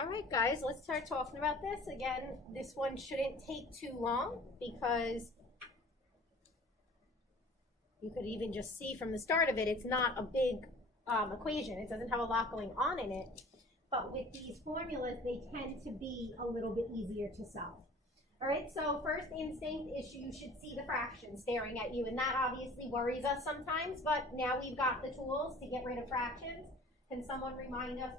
All right, guys, let's start talking about this. Again, this one shouldn't take too long because you could even just see from the start of it, it's not a big equation. It doesn't have a lot going on in it. But with these formulas, they tend to be a little bit easier to solve. All right, so first instinct is you should see the fraction staring at you, and that obviously worries us sometimes, but now we've got the tools to get rid of fractions. Can someone remind us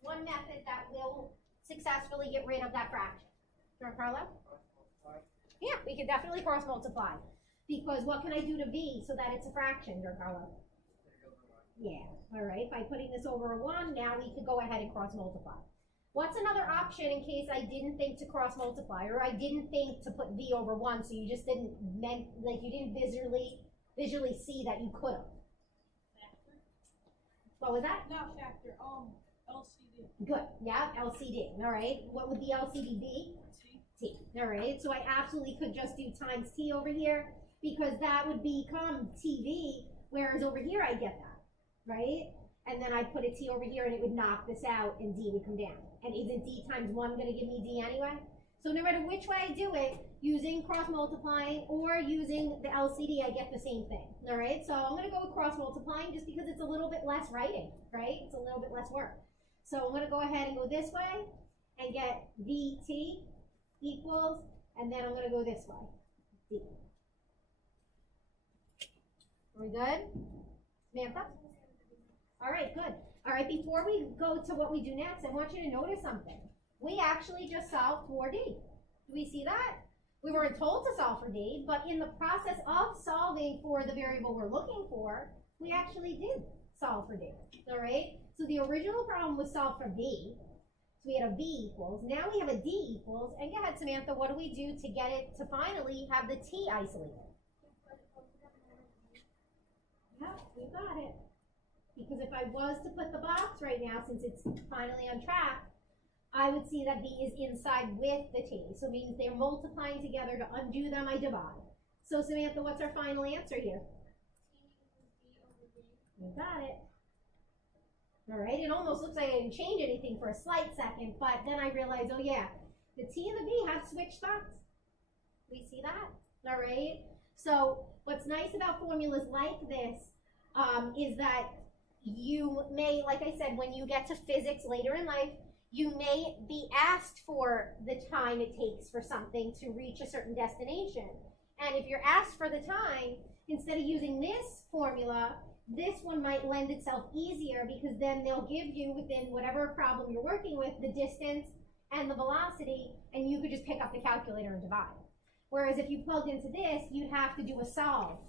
one method that will successfully get rid of that fraction? Giancarlo? Yeah, we could definitely cross multiply. Because what can I do to v so that it's a fraction, Giancarlo? Yeah, all right, by putting this over a 1, now we could go ahead and cross multiply. What's another option in case I didn't think to cross multiply, or I didn't think to put v over 1, so you just didn't you didn't visually see that you could have? Factor. What was that? Not factor, LCD. Good, yeah, LCD, all right. What would the LCD be? T, all right. So I absolutely could just do times t over here, because that would become TV, whereas over here I get that, right? And then I'd put a t over here and it would knock this out and d would come down. And isn't d times 1 going to give me d anyway? So no matter which way I do it, using cross multiplying or using the LCD, I get the same thing, all right? So I'm going to go with cross multiplying just because it's a little bit less writing, right? It's a little bit less work. So I'm going to go ahead and go this way and get vt equals, and then I'm going to go this way, d. Are we good? Samantha? All right, good. All right, before we go to what we do next, I want you to notice something. We actually just solved for d. Do we see that? We weren't told to solve for d, but in the process of solving for the variable we're looking for, we actually did solve for d, all right? So the original problem was solved for v. So we had a v equals. Now we have a d equals. And go ahead, Samantha, what do we do to get it to finally have the t isolated? Yeah, you got it. Because if I was to put the box right now, since it's finally on track, I would see that v is inside with the t. So it means they're multiplying together. To undo them, I divide. So Samantha, what's our final answer here? You got it. All right, it almost looks like I didn't change anything for a slight second, but then I realized, oh yeah, the t and the v have switched spots. We see that? All right. So what's nice about formulas like this is that you may, like I said, when you get to physics later in life, you may be asked for the time it takes for something to reach a certain destination. And if you're asked for the time, instead of using this formula, this one might lend itself easier, because then they'll give you, within whatever problem you're working with, the distance and the velocity, and you could just pick up the calculator and divide. Whereas if you plugged into this, you'd have to do a solve,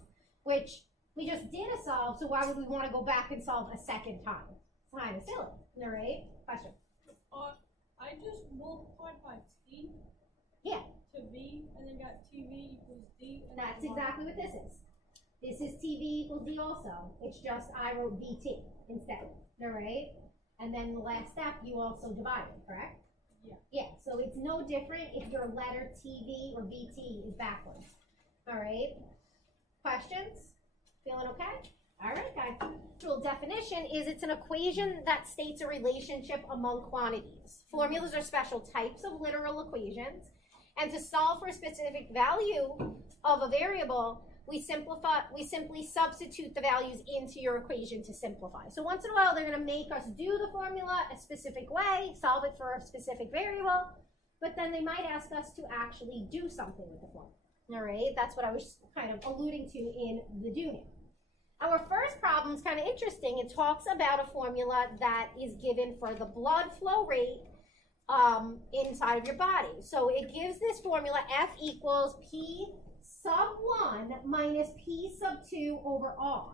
which we just did a solve, so why would we want to go back and solve a second time? It's kind of silly, all right? Question? I just multiplied by t Yeah. to v, and then got tv equals d. And That's exactly what this is. This is tv equals d also. It's just I wrote vt instead, all right? And then the last step, you also divided, correct? Yeah. Yeah, so it's no different if your letter tv or vt is backwards, all right? Questions? Feeling okay? All right, guys. Actual definition is it's an equation that states a relationship among quantities. Formulas are special types of literal equations. And to solve for a specific value of a variable, we simply substitute the values into your equation to simplify. So once in a while, they're going to make us do the formula a specific way, solve it for a specific variable, but then they might ask us to actually do something with the formula. All right, that's what I was kind of alluding to in the doing. Our first problem is kind of interesting. It talks about a formula that is given for the blood flow rate inside of your body. So it gives this formula F equals P sub 1 minus P sub 2 over R.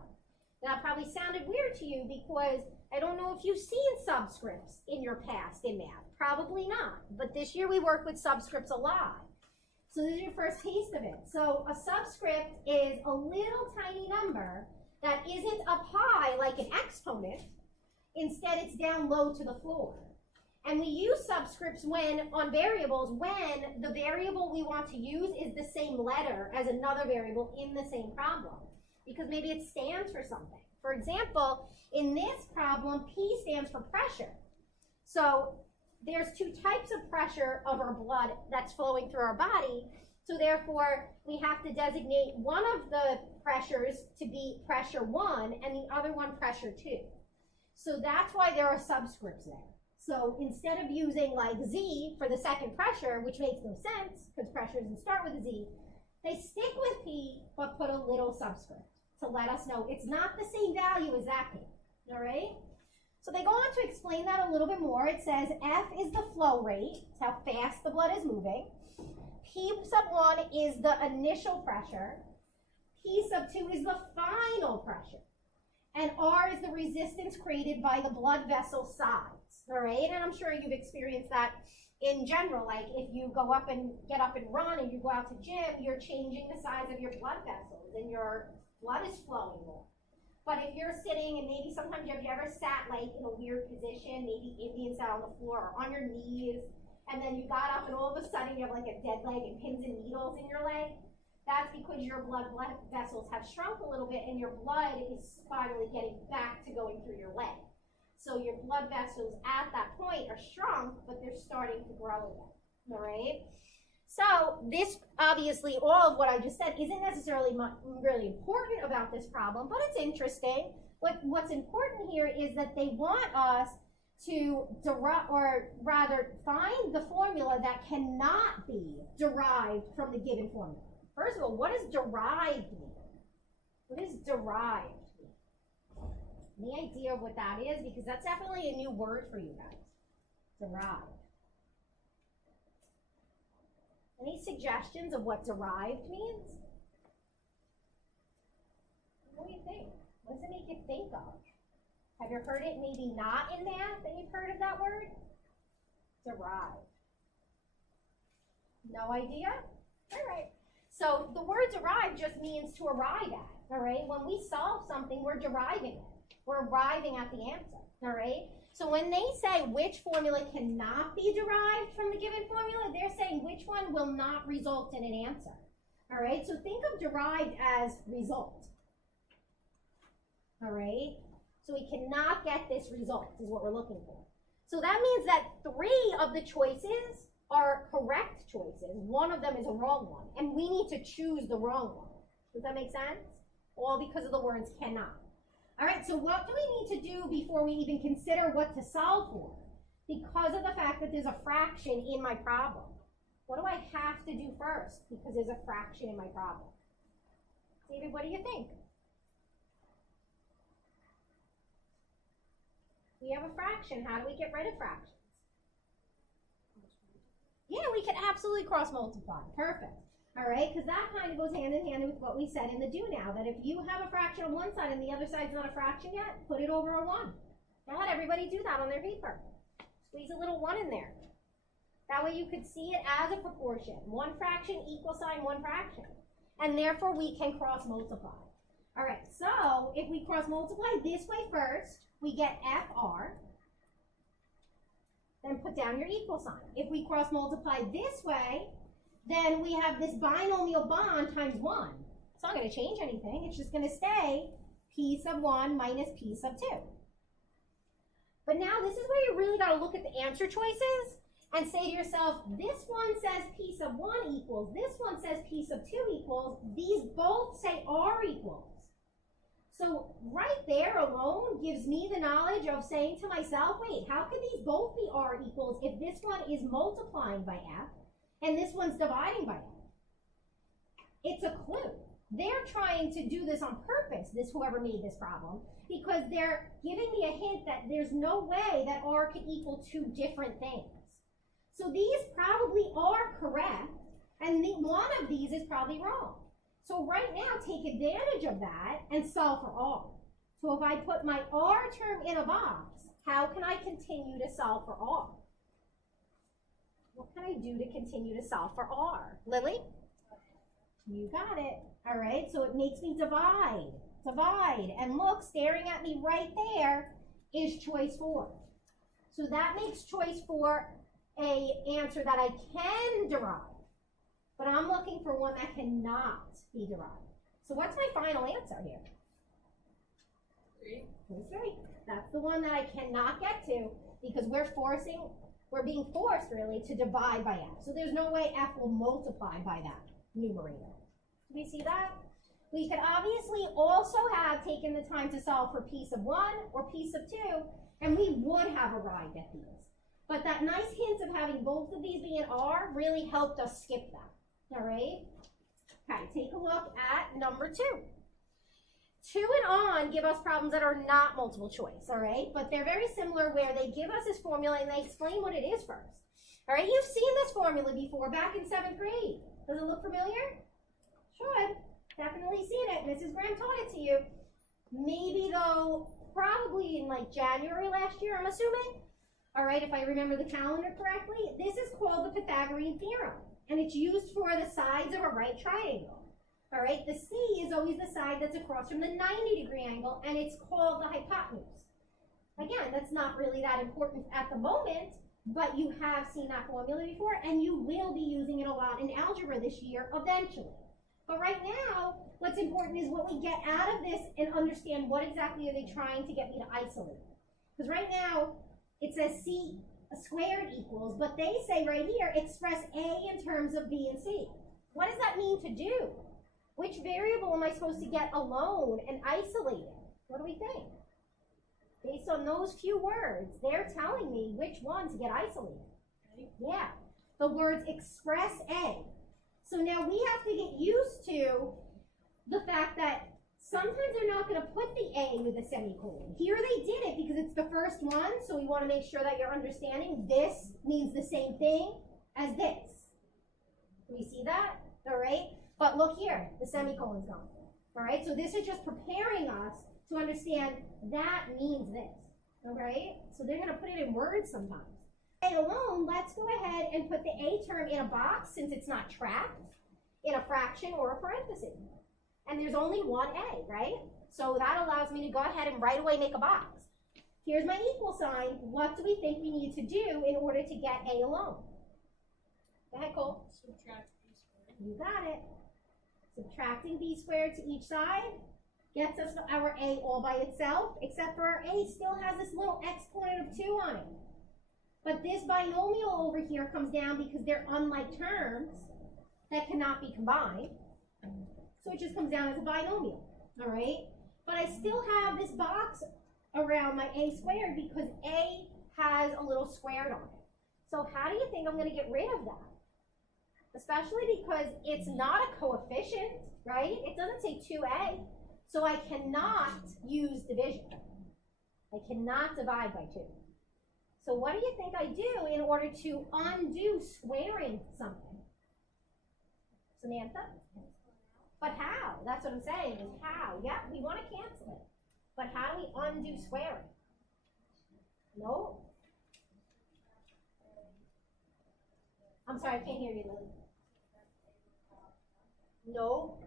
Now, it probably sounded weird to you because I don't know if you've seen subscripts in your past in math. Probably not. But this year we work with subscripts a lot. So this is your first taste of it. So a subscript is a little tiny number that isn't up high like an exponent. Instead, it's down low to the floor. And we use subscripts on variables when the variable we want to use is the same letter as another variable in the same problem, because maybe it stands for something. For example, in this problem, P stands for pressure. So there's two types of pressure of our blood that's flowing through our body. So therefore, we have to designate one of the pressures to be pressure 1 and the other one pressure 2. So that's why there are subscripts there. So instead of using like Z for the second pressure, which makes no sense because pressure doesn't start with a Z, they stick with P but put a little subscript to let us know it's not the same value as that P. All right? So they go on to explain that a little bit more. It says F is the flow rate, it's how fast the blood is moving. P sub 1 is the initial pressure. P sub 2 is the final pressure. And R is the resistance created by the blood vessel size. All right? And I'm sure you've experienced that in general. Like if you go up and get up and run and you go out to gym, you're changing the size of your blood vessels and your blood is flowing more. But if you're sitting and maybe sometimes have you ever sat like in a weird position, maybe Indian sat on the floor or on your knees, and then you got up and all of a sudden you have like a dead leg and pins and needles in your leg? That's because your blood vessels have shrunk a little bit and your blood is finally getting back to going through your leg. So your blood vessels at that point are shrunk, but they're starting to grow again, all right? So this, obviously, all of what I just said isn't necessarily really important about this problem, but it's interesting. What's important here is that they want us to derive, or rather find the formula that cannot be derived from the given formula. First of all, what does derived mean? What is derived mean? Any idea of what that is? Because that's definitely a new word for you guys. Derived. Any suggestions of what derived means? What do you think? What does it make you think of? Have you heard it maybe not in math and you've heard of that word? Derived. No idea? All right. So the word derived just means to arrive at, all right? When we solve something, we're deriving it. We're arriving at the answer, all right? So when they say which formula cannot be derived from the given formula, they're saying which one will not result in an answer, all right? So think of derived as result, all right? So we cannot get this result is what we're looking for. So that means that 3 of the choices are correct choices. One of them is a wrong one, and we need to choose the wrong one. Does that make sense? All because of the words cannot. All right, so what do we need to do before we even consider what to solve for? Because of the fact that there's a fraction in my problem. What do I have to do first? Because there's a fraction in my problem. David, what do you think? We have a fraction. How do we get rid of fractions? Yeah, we can absolutely cross multiply. Perfect. All right, because that kind of goes hand in hand with what we said in the do now, that if you have a fraction on one side and the other side's not a fraction yet, put it over a 1. Now let everybody do that on their paper. Squeeze a little 1 in there. That way you could see it as a proportion. One fraction equal sign one fraction. And therefore we can cross multiply. All right, so if we cross multiply this way first, we get FR. Then put down your equal sign. If we cross multiply this way, then we have this binomial bond times 1. It's not going to change anything. It's just going to stay P sub 1 minus P sub 2. But now this is where you really got to look at the answer choices and say to yourself, this one says P sub 1 equals, this one says P sub 2 equals, these both say R equals. So right there alone gives me the knowledge of saying to myself, wait, how can these both be R equals if this one is multiplying by F and this one's dividing by F? It's a clue. They're trying to do this on purpose, whoever made this problem, because they're giving me a hint that there's no way that R can equal 2 different things. So these probably are correct, and one of these is probably wrong. So right now, take advantage of that and solve for R. So if I put my R term in a box, how can I continue to solve for R? What can I do to continue to solve for R? Lily? You got it. All right, so it makes me divide. And look, staring at me right there is choice 4. So that makes choice 4 an answer that I can derive. But I'm looking for one that cannot be derived. So what's my final answer here? 3. That's right. That's the one that I cannot get to because we're forcing we're being forced really to divide by f. So there's no way f will multiply by that numerator. Do we see that? We could obviously also have taken the time to solve for piece of 1 or piece of 2, and we would have arrived at these. But that nice hint of having both of these be an R really helped us skip that. All right? Okay, take a look at number 2. 2 and on give us problems that are not multiple choice, all right? But they're very similar where they give us this formula and they explain what it is first. All right, you've seen this formula before back in 7th grade. Does it look familiar? Should. Definitely seen it. Mrs. Graham taught it to you. Maybe though, probably in like January last year, I'm assuming. All right, if I remember the calendar correctly, this is called the Pythagorean theorem, and it's used for the sides of a right triangle. All right, the C is always the side that's across from the 90-degree angle, and it's called the hypotenuse. Again, that's not really that important at the moment, but you have seen that formula before, and you will be using it a lot in algebra this year eventually. But right now, what's important is what we get out of this and understand what exactly are they trying to get me to isolate. Because right now, it says C squared equals, but they say right here, express A in terms of B and C. What does that mean to do? Which variable am I supposed to get alone and isolate it? What do we think? Based on those few words, they're telling me which one to get isolated. Yeah, the words express A. So now we have to get used to the fact that sometimes they're not going to put the A with a semicolon. Here they did it because it's the first one, so we want to make sure that you're understanding this means the same thing as this. Do we see that? All right? But look here, the semicolon's gone. All right? So this is just preparing us to understand that means this. All right? So they're going to put it in words sometimes. A alone, let's go ahead and put the A term in a box since it's not trapped in a fraction or a parenthesis. And there's only one A, right? So that allows me to go ahead and right away make a box. Here's my equal sign. What do we think we need to do in order to get A alone? Go ahead, Cole. Subtract B squared. You got it. Subtracting B squared to each side gets us our A all by itself, except for our A still has this little exponent of 2 on it. But this binomial over here comes down because they're unlike terms that cannot be combined. So it just comes down as a binomial, all right? But I still have this box around my A squared because A has a little squared on it. So how do you think I'm going to get rid of that? Especially because it's not a coefficient, right? It doesn't say 2A. So I cannot use division. I cannot divide by 2. So what do you think I do in order to undo squaring something? Samantha? But how? That's what I'm saying, is how. Yeah, we want to cancel it. But how do we undo squaring? No? I'm sorry, I can't hear you, Lily. No,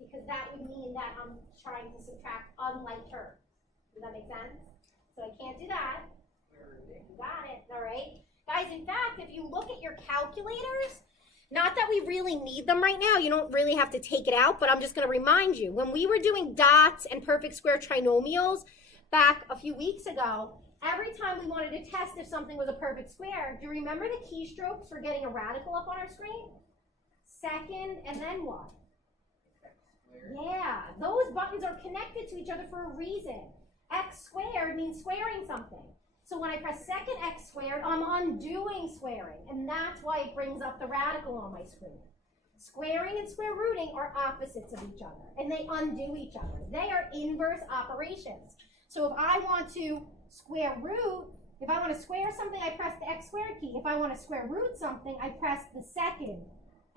because that would mean that I'm trying to subtract unlike terms. Does that make sense? So I can't do that. You got it, all right? Guys, in fact, if you look at your calculators, not that we really need them right now, you don't really have to take it out, but I'm just going to remind you, when we were doing dots and perfect square trinomials back a few weeks ago, every time we wanted to test if something was a perfect square, do you remember the keystrokes for getting a radical up on our screen? Second, and then what? Yeah, those buttons are connected to each other for a reason. X squared means squaring something. So when I press second x squared, I'm undoing squaring, and that's why it brings up the radical on my screen. Squaring and square rooting are opposites of each other, and they undo each other. They are inverse operations. So if I want to square root, if I want to square something, I press the x squared key. If I want to square root something, I press the second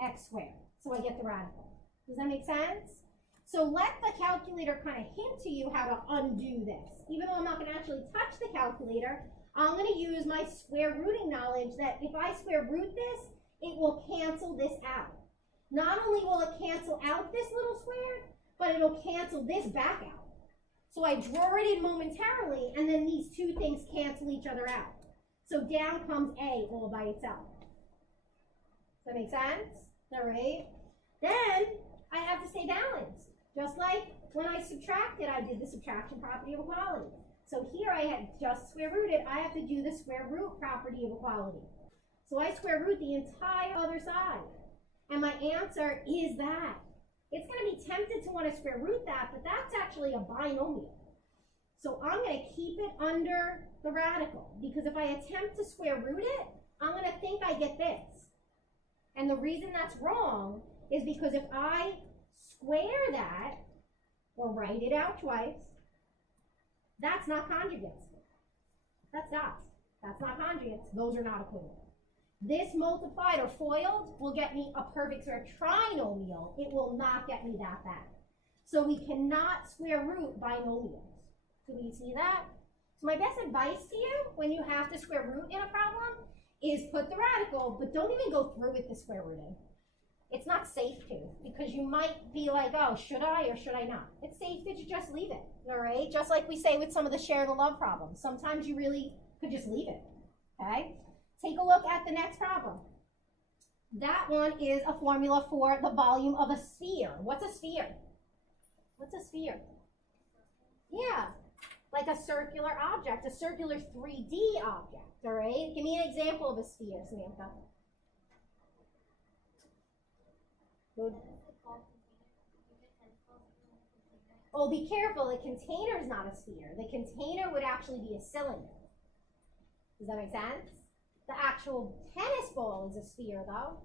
x squared. So I get the radical. Does that make sense? So let the calculator kind of hint to you how to undo this. Even though I'm not going to actually touch the calculator, I'm going to use my square rooting knowledge that if I square root this, it will cancel this out. Not only will it cancel out this little square, but it'll cancel this back out. So I draw it in momentarily, and then these two things cancel each other out. So down comes A all by itself. Does that make sense? All right. Then I have to stay balanced. Just like when I subtracted, I did the subtraction property of equality. So here I had just square rooted, I have to do the square root property of equality. So I square root the entire other side. And my answer is that. It's going to be tempted to want to square root that, but that's actually a binomial. So I'm going to keep it under the radical, because if I attempt to square root it, I'm going to think I get this. And the reason that's wrong is because if I square that, or write it out twice, that's not conjugates. That's dots. That's not conjugates. Those are not equivalent. This multiplied or FOILed will get me a perfect square trinomial. It will not get me that back. So we cannot square root binomials. Do we see that? So my best advice to you when you have to square root in a problem is put the radical, but don't even go through with the square rooting. It's not safe to, because you might be like, oh, should I or should I not? It's safe to just leave it, all right? Just like we say with some of the share the love problems. Sometimes you really could just leave it, okay? Take a look at the next problem. That one is a formula for the volume of a sphere. What's a sphere? What's a sphere? Yeah, like a circular object, a circular 3D object, all right? Give me an example of a sphere, Samantha. Good. Oh, be careful, the container is not a sphere. The container would actually be a cylinder. Does that make sense? The actual tennis ball is a sphere, though.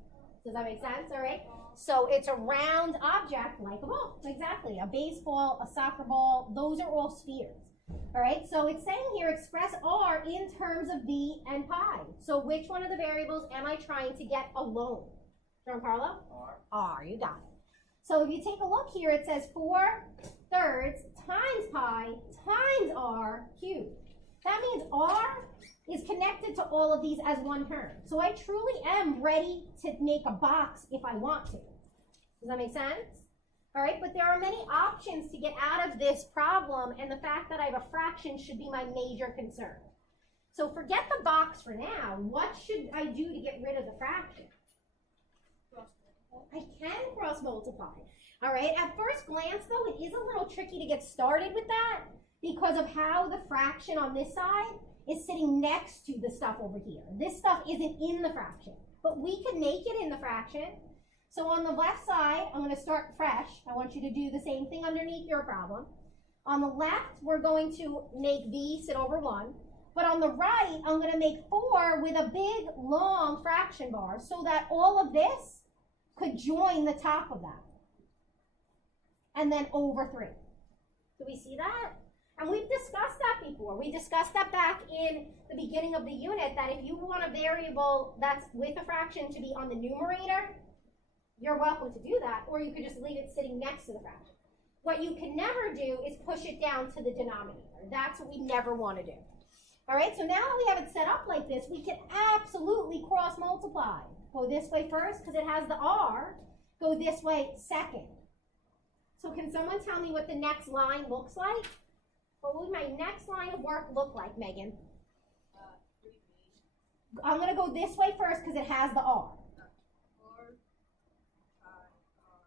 Does that make sense? All right. So it's a round object like a ball. Exactly. A baseball, a soccer ball, those are all spheres. All right. So it's saying here, express R in terms of V and pi. So which one of the variables am I trying to get alone? Giancarlo? R. You got it. So if you take a look here, it says 4/3 times pi times R cubed. That means R is connected to all of these as one term. So I truly am ready to make a box if I want to. Does that make sense? All right, but there are many options to get out of this problem, and the fact that I have a fraction should be my major concern. So forget the box for now. What should I do to get rid of the fraction? I can cross multiply. All right, at first glance though, it is a little tricky to get started with that because of how the fraction on this side is sitting next to the stuff over here. This stuff isn't in the fraction, but we can make it in the fraction. So on the left side, I'm going to start fresh. I want you to do the same thing underneath your problem. On the left, we're going to make v sit over 1. But on the right, I'm going to make 4 with a big, long fraction bar so that all of this could join the top of that. And then over 3. Do we see that? And we've discussed that before. We discussed that back in the beginning of the unit, that if you want a variable that's with a fraction to be on the numerator, you're welcome to do that, or you could just leave it sitting next to the fraction. What you can never do is push it down to the denominator. That's what we never want to do. All right, so now that we have it set up like this, we can absolutely cross multiply. Go this way first because it has the R. Go this way second. So can someone tell me what the next line looks like? What would my next line of work look like, Megan? 3B. I'm going to go this way first because it has the R. 4 pi r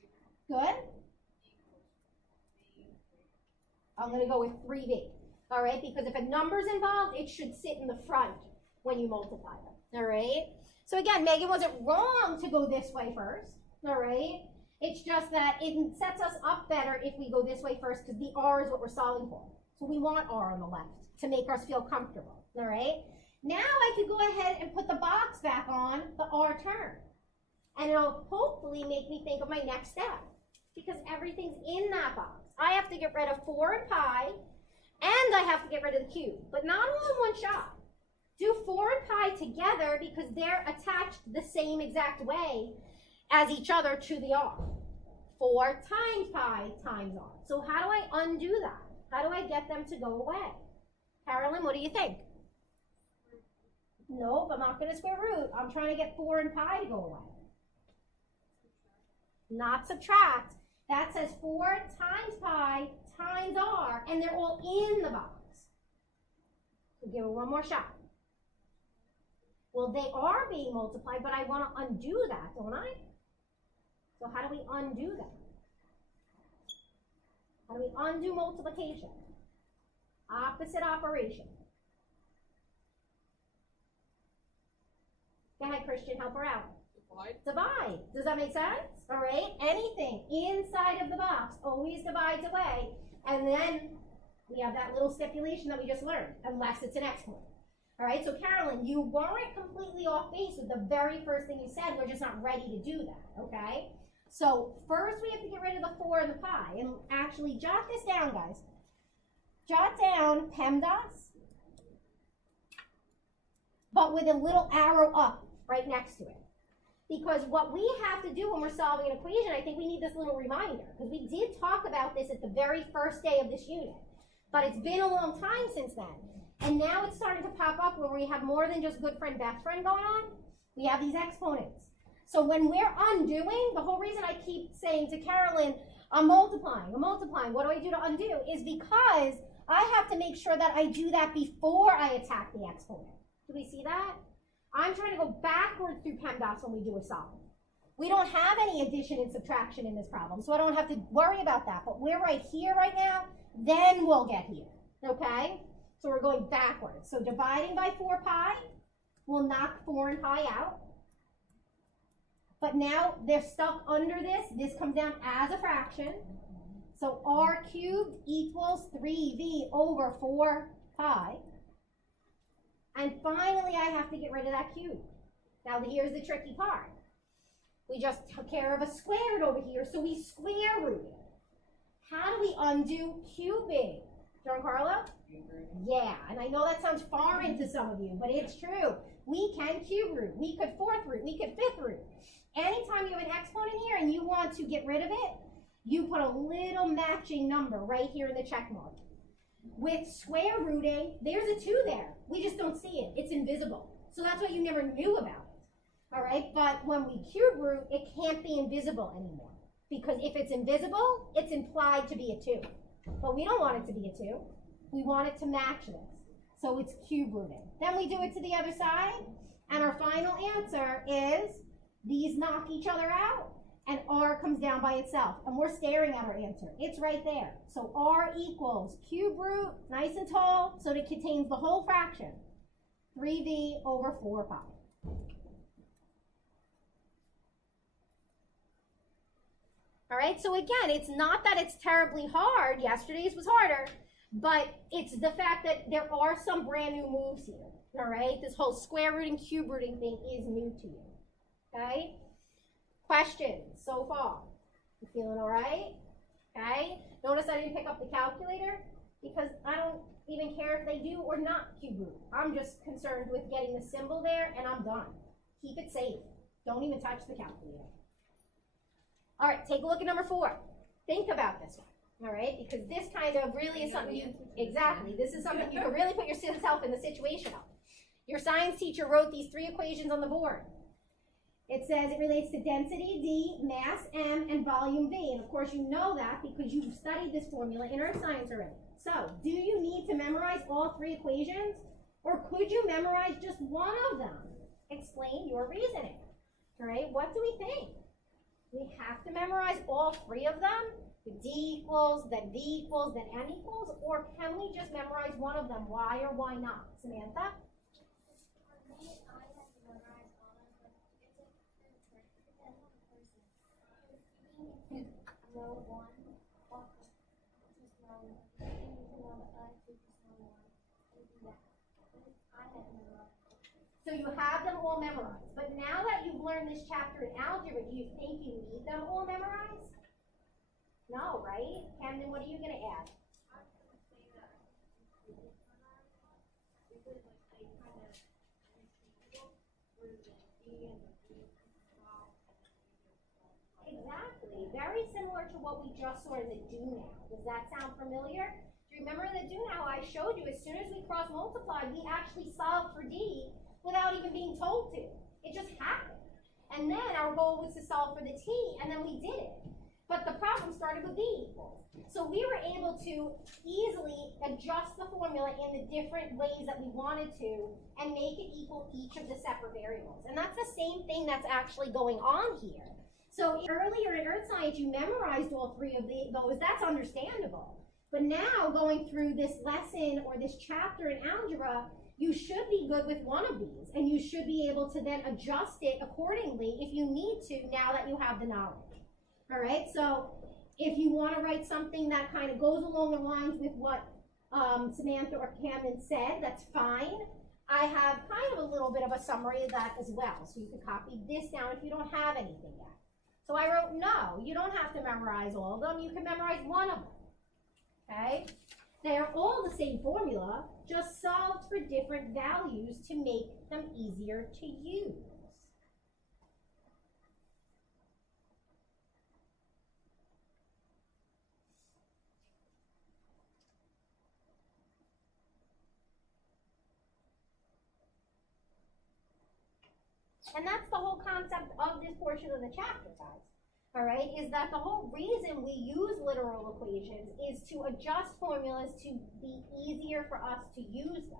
cubed Good? equals b. I'm going to go with 3b. All right, because if a number's involved, it should sit in the front when you multiply them. All right? So again, Megan wasn't wrong to go this way first. All right? It's just that it sets us up better if we go this way first because the R is what we're solving for. So we want R on the left to make us feel comfortable. All right? Now I could go ahead and put the box back on the R term. And it'll hopefully make me think of my next step because everything's in that box. I have to get rid of 4 and pi, and I have to get rid of the cube, but not all in one shot. Do 4 and pi together because they're attached the same exact way as each other to the R. 4 times pi times R. So how do I undo that? How do I get them to go away? Carolyn, what do you think? Nope, I'm not going to square root. I'm trying to get 4 and pi to go away. Not subtract. That says 4 times pi times R, and they're all in the box. So give it one more shot. Well, they are being multiplied, but I want to undo that, don't I? So how do we undo that? How do we undo multiplication? Opposite operation. Go ahead, Christian, help her out. Divide. Does that make sense? All right. Anything inside of the box always divides away. And then we have that little stipulation that we just learned, unless it's an exponent. All right. So Carolyn, you weren't completely off base with the very first thing you said. We're just not ready to do that. Okay. So first we have to get rid of the 4 and the pi. And actually jot this down, guys. Jot down PEMDAS, but with a little arrow up right next to it. Because what we have to do when we're solving an equation, I think we need this little reminder, because we did talk about this at the very first day of this unit. But it's been a long time since then. And now it's starting to pop up where we have more than just good friend, best friend going on. We have these exponents. So when we're undoing, the whole reason I keep saying to Carolyn, I'm multiplying, what do I do to undo? Is because I have to make sure that I do that before I attack the exponent. Do we see that? I'm trying to go backwards through PEMDAS when we do a solve. We don't have any addition and subtraction in this problem, so I don't have to worry about that. But we're right here right now, then we'll get here, okay? So we're going backwards. So dividing by 4 pi will knock 4 and pi out. But now they're stuck under this. This comes down as a fraction. So r cubed equals 3v over 4 pi. And finally, I have to get rid of that cube. Now, here's the tricky part. We just took care of a squared over here, so we square root it. How do we undo cubing? Giancarlo? Yeah, and I know that sounds foreign to some of you, but it's true. We can cube root. We could 4th root. We could 5th root. Anytime you have an exponent here and you want to get rid of it, you put a little matching number right here in the check mark. With square rooting, there's a 2 there. We just don't see it. It's invisible. So that's why you never knew about it. All right? But when we cube root, it can't be invisible anymore. Because if it's invisible, it's implied to be a 2. But we don't want it to be a 2. We want it to match this. So it's cube rooting. Then we do it to the other side. And our final answer is these knock each other out. And r comes down by itself. And we're staring at our answer. It's right there. So r equals cube root, nice and tall, so it contains the whole fraction. 3v over 4 pi. All right, so again, it's not that it's terribly hard. Yesterday's was harder. But it's the fact that there are some brand new moves here. All right, this whole square rooting, cube rooting thing is new to you. Okay? Questions so far? You feeling all right? Okay. Notice I didn't pick up the calculator because I don't even care if they do or not cube root. I'm just concerned with getting the symbol there and I'm done. Keep it safe. Don't even touch the calculator. All right, take a look at number 4. Think about this one. All right, because this kind of really is something you, exactly, this is something you can really put yourself in the situation of. Your science teacher wrote these 3 equations on the board. It says it relates to density, D, mass, M, and volume, V. And of course you know that because you've studied this formula in earth science already. So, do you need to memorize all 3 equations? Or could you memorize just one of them? Explain your reasoning. All right, what do we think? We have to memorize all 3 of them? The D equals, then V equals, then M equals? Or can we just memorize one of them? Why or why not? Samantha? So you have them all memorized. But now that you've learned this chapter in algebra, do you think you need them all memorized? No, right? Camden, what are you going to add? Exactly. Very similar to what we just saw in the do now. Does that sound familiar? Do you remember in the do now I showed you as soon as we cross multiplied, we actually solved for D without even being told to. It just happened. And then our goal was to solve for the T, and then we did it. But the problem started with V equals. So we were able to easily adjust the formula in the different ways that we wanted to and make it equal each of the separate variables. And that's the same thing that's actually going on here. So earlier in earth science, you memorized all 3 of those. That's understandable. But now going through this lesson or this chapter in algebra, you should be good with one of these, and you should be able to then adjust it accordingly if you need to now that you have the knowledge. All right, so if you want to write something that kind of goes along the lines with what Samantha or Camden said, that's fine. I have kind of a little bit of a summary of that as well, so you can copy this down if you don't have anything yet. So I wrote, no, you don't have to memorize all of them. You can memorize one of them. Okay? They are all the same formula, just solved for different values to make them easier to use. And that's the whole concept of this portion of the chapter, guys. All right, is that the whole reason we use literal equations is to adjust formulas to be easier for us to use them.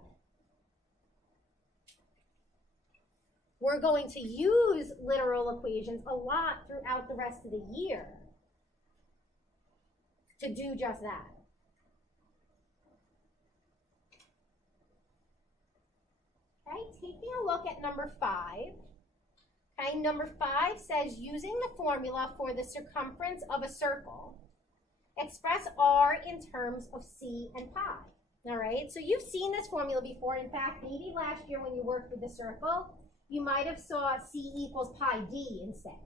We're going to use literal equations a lot throughout the rest of the year to do just that. Okay, taking a look at number 5. Okay, number 5 says using the formula for the circumference of a circle, express r in terms of c and pi. All right, so you've seen this formula before. In fact, maybe last year when you worked with the circle, you might have saw c equals pi d instead.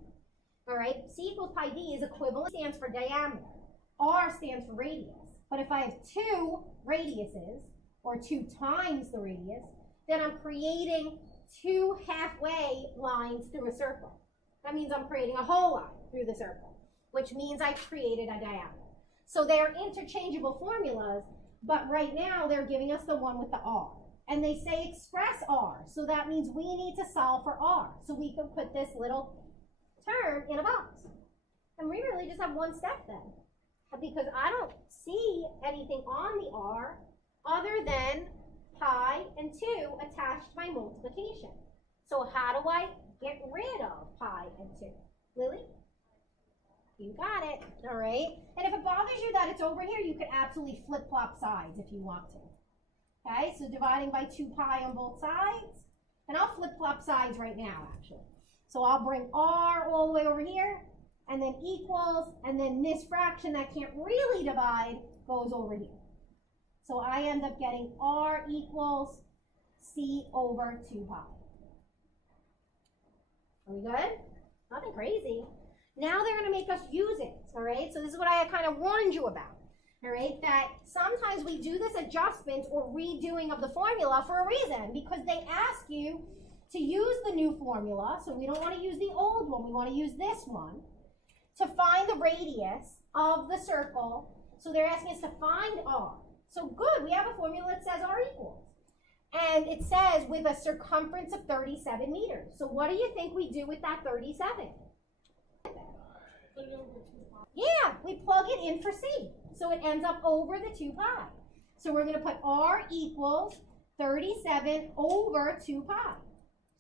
All right, c equals pi d is equivalent, stands for diameter. R stands for radius. But if I have 2 radiuses, or 2 times the radius, then I'm creating 2 halfway lines through a circle. That means I'm creating a whole line through the circle, which means I created a diameter. So they're interchangeable formulas, but right now they're giving us the one with the r. And they say express r, so that means we need to solve for r. So we can put this little term in a box. And we really just have one step then, because I don't see anything on the r other than pi and 2 attached to my multiplication. So how do I get rid of pi and 2? Lily? You got it. All right. And if it bothers you that it's over here, you could absolutely flip-flop sides if you want to. Okay, so dividing by 2 pi on both sides. And I'll flip-flop sides right now, actually. So I'll bring r all the way over here, and then equals, and then this fraction that can't really divide goes over here. So I end up getting r equals c over 2 pi. Are we good? Nothing crazy. Now they're going to make us use it, all right? So this is what I kind of warned you about, all right? That sometimes we do this adjustment or redoing of the formula for a reason, because they ask you to use the new formula. So we don't want to use the old one. We want to use this one to find the radius of the circle. So they're asking us to find r. So good, we have a formula that says r equals. And it says with a circumference of 37 meters. So what do you think we do with that 37? Put it over 2 pi. Yeah, we plug it in for c. So it ends up over the 2 pi. So we're going to put r equals 37 over 2 pi.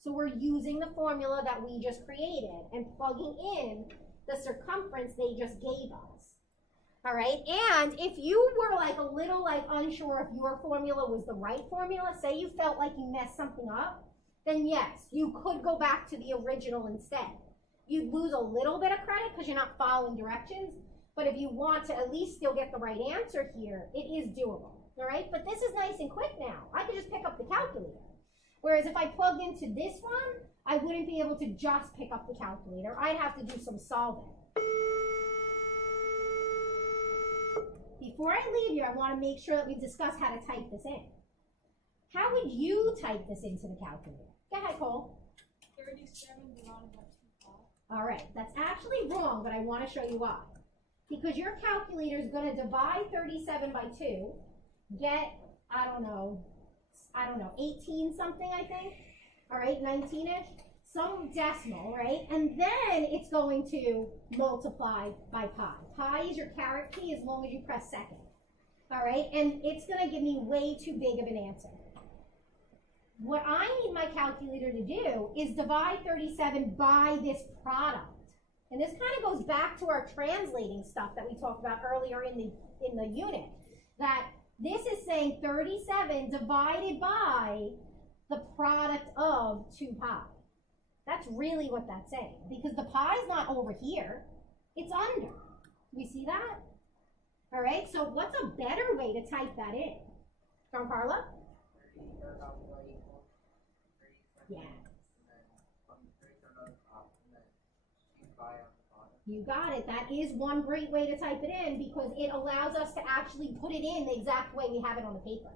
So we're using the formula that we just created and plugging in the circumference they just gave us. All right, and if you were like a little unsure if your formula was the right formula, say you felt like you messed something up, then yes, you could go back to the original instead. You'd lose a little bit of credit because you're not following directions, but if you want to at least still get the right answer here, it is doable. All right, but this is nice and quick now. I could just pick up the calculator. Whereas if I plugged into this one, I wouldn't be able to just pick up the calculator. I'd have to do some solving. Before I leave you, I want to make sure that we discuss how to type this in. How would you type this into the calculator? Go ahead, Cole. 37 divided by 2 pi. All right, that's actually wrong, but I want to show you why. Because your calculator is going to divide 37 by 2, get, I don't know, 18 something, I think. All right, 19-ish. Some decimal, right? And then it's going to multiply by pi. Pi is your caret key as long as you press second. All right, and it's going to give me way too big of an answer. What I need my calculator to do is divide 37 by this product. And this kind of goes back to our translating stuff that we talked about earlier in the unit. that this is saying 37 divided by the product of 2 pi. That's really what that's saying, because the pi is not over here, it's under. We see that? All right, so what's a better way to type that in? Giancarlo? Yeah. You got it. That is one great way to type it in, because it allows us to actually put it in the exact way we have it on the paper,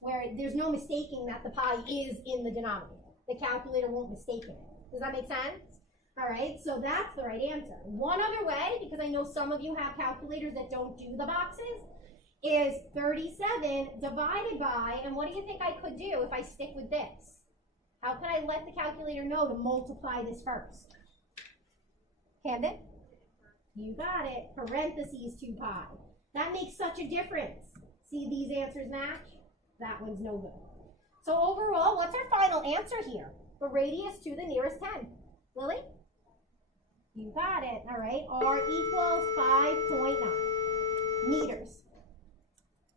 where there's no mistaking that the pi is in the denominator. The calculator won't mistake it. Does that make sense? All right, so that's the right answer. One other way, because I know some of you have calculators that don't do the boxes, is 37 divided by, and what do you think I could do if I stick with this? How could I let the calculator know to multiply this first? Camden? You got it. Parentheses 2 pi. That makes such a difference. See these answers match? That one's no good. So overall, what's our final answer here? The radius to the nearest 10. Lily? You got it. All right. R equals 5.9 meters.